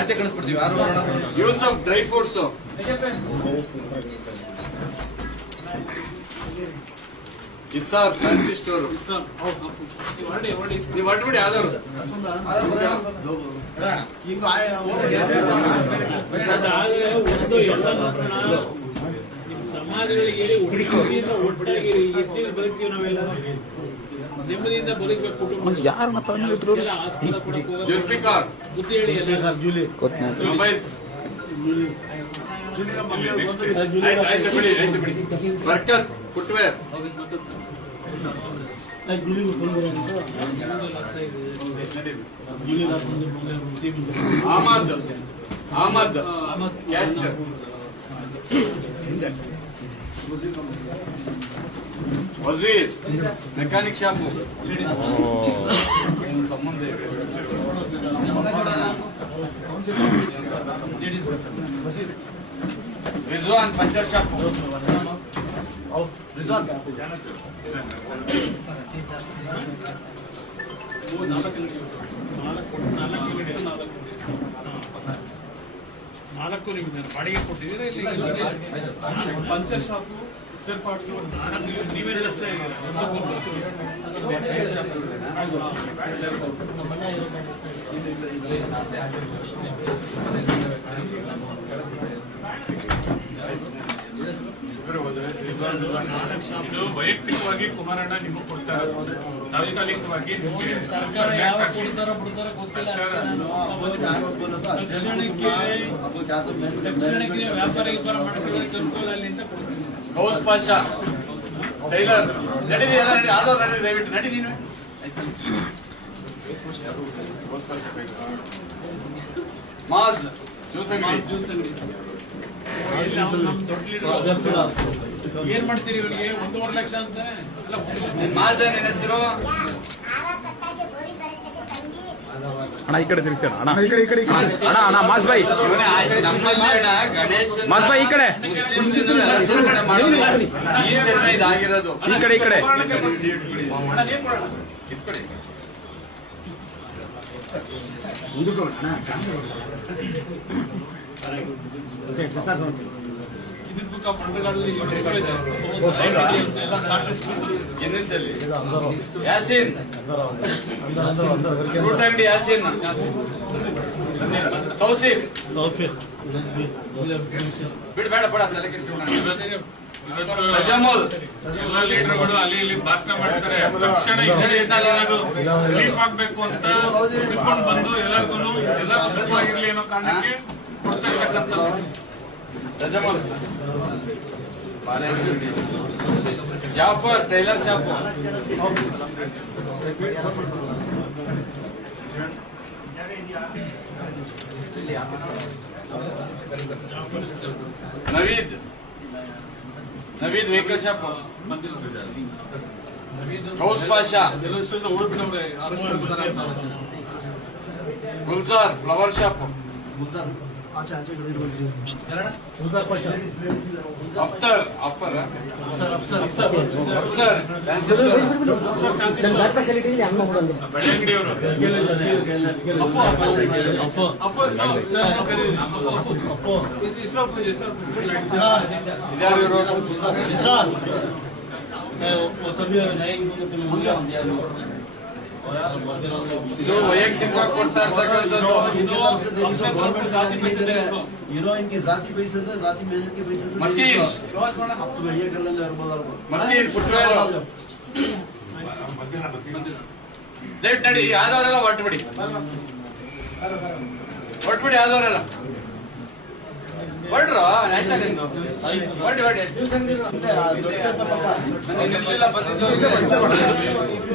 ಆಚೆ ಕಳಿಸ್ಬಿಡ್ತೀವಿ. Yusuf dry fruits, Issar fancy store. ನೀವು ಹೊರಟ್ಬಿಡಿ ಯಾವ್ದಾದ್ರು ಸಮಾಜಗಳಿಗೆ ಒಟ್ಟಾಗಿರಿ. ಎಷ್ಟು ಬದುಕ್ತೀವಿ ನಾವೆಲ್ಲ, ನೆಮ್ಮದಿಯಿಂದ ಬದುಕಬೇಕು. ಕುಟುಂಬ ಜುಲ್ಫಿಕಾರ್, ಬುದ್ಧಿ ಹೇಳಿ ಎಲ್ಲ. Mobiles, Barkat footwear, Ahmed castor, Wazir mechanic shop, Rizwan puncture shop, ನಾಲ್ಕು ನಿಮ್ಗೆ ಬಾಡಿಗೆ ಕೊಟ್ಟಿದ್ದೀರಾ? ಇಲ್ಲಿ ಪಂಚರ್ ಶಾಪು, ಸ್ಪೇರ್ ಪಾರ್ಟ್ಸ್ ನೀವೇ ನಡೆಸ್ತಾ ಇದ್ದೀರಾ? ಇದು ವೈಯಕ್ತಿಕವಾಗಿ ಕುಮಾರಣ್ಣ ನಿಮಗೆ ಕೊಡ್ತಾರೆ, ತಾತ್ಕಾಲಿಕವಾಗಿ ಸರ್ಕಾರ ಯಾವ ಕೊಡ್ತಾರ ಬಿಡ್ತಾರ ಗೊತ್ತಿಲ್ಲ. ತಕ್ಷಣಕ್ಕೆ ವ್ಯಾಪಾರ ಮಾಡ್ಕೊಳ್ಳೋಕೆ ಅನುಕೂಲ ಅಲ್ಲಿ ಅಂತ ಕೊಡ್ತೀನಿ. ಗೌಸ್ ಪಾಷಾ ಟೈಲರ್, ನಡೀರಿ ಆದವ್ರು ನಡೀರಿ, ದಯವಿಟ್ಟು ನಡೀತೀನಿ. ಮಾಜ್ ಜ್ಯೂಸ್ ಅಂಗಡಿ. ಏನ್ ಮಾಡ್ತೀರಿ ಇವರಿಗೆ? 1.5 ಲಕ್ಷ ಅಂತ ಮಾಜ ನಿನ್ನ ಹೆಸರು? ಅಣ್ಣ ಈ ಕಡೆ ತಿರ್ಸಿ ಅಣ್ಣ, ಈ ಕಡೆ ಅಣ್ಣ ಅಣ್ಣ ಮಾಸ್ ಬಾಯಿ, ನಮ್ಮಲ್ಲಿ ಅಣ್ಣ ಗಣೇಶ್ ಮಾಸ್ ಬಾಯಿ ಈ ಕಡೆ, ಈ ಸೆರೆನ ಇದಾಗಿರೋದು. ಈ ಕಡೆ Guinness book of world Yaseen fruit ಅಂಗಡಿ, ಯಾಸೀನ್ ತೌಸೀಫ್ ಬಿಡ್ಬೇಡ ಬೇಡ ತಜಮುಲ್. ಎಲ್ಲ ಲೀಡರ್ಗಳು ಅಲ್ಲಿ ಇಲ್ಲಿ ಭಾಷಣ ಮಾಡ್ತಾರೆ. ತಕ್ಷಣ ರಿಲೀಫ್ ಆಗ್ಬೇಕು ಅಂತ ಹುಡ್ಕೊಂಡು ಬಂದು ಎಲ್ಲರಿಗೂ ಸುಖವಾಗಿರ್ಲಿ ಅನ್ನೋ ಕಾರಣಕ್ಕೆ ಕೊಡ್ತಕ್ಕಂಥದ್ದು. Tajamul, Jafar tailor shop, Naveed vehicle shop, Ghouse Pasha, Gulzar flower shop, Afsar ಬಳೆ ಅಂಗಡಿಯವರು ಇದು ವೈಯಕ್ತಿಕವಾಗಿ ಕೊಡ್ತಾ ಇರ್ತಕ್ಕಂಥದ್ದು. हीरोइन के जाती पैसे से, जाती मेहनत के पैसे से अब तो ये कर लेंगे ನಡಿ ಯಾವ್ದವರೆಲ್ಲ ಹೊರಟ್ಬಿಡಿ ಯಾವ್ದವರೆಲ್ಲ ಹೊರಡ್ರು ಆಯ್ತಾ ನಿಮ್ದು ಹೊರಡಿ ಬಂದಿದ್ದವ್ರಿಗೆ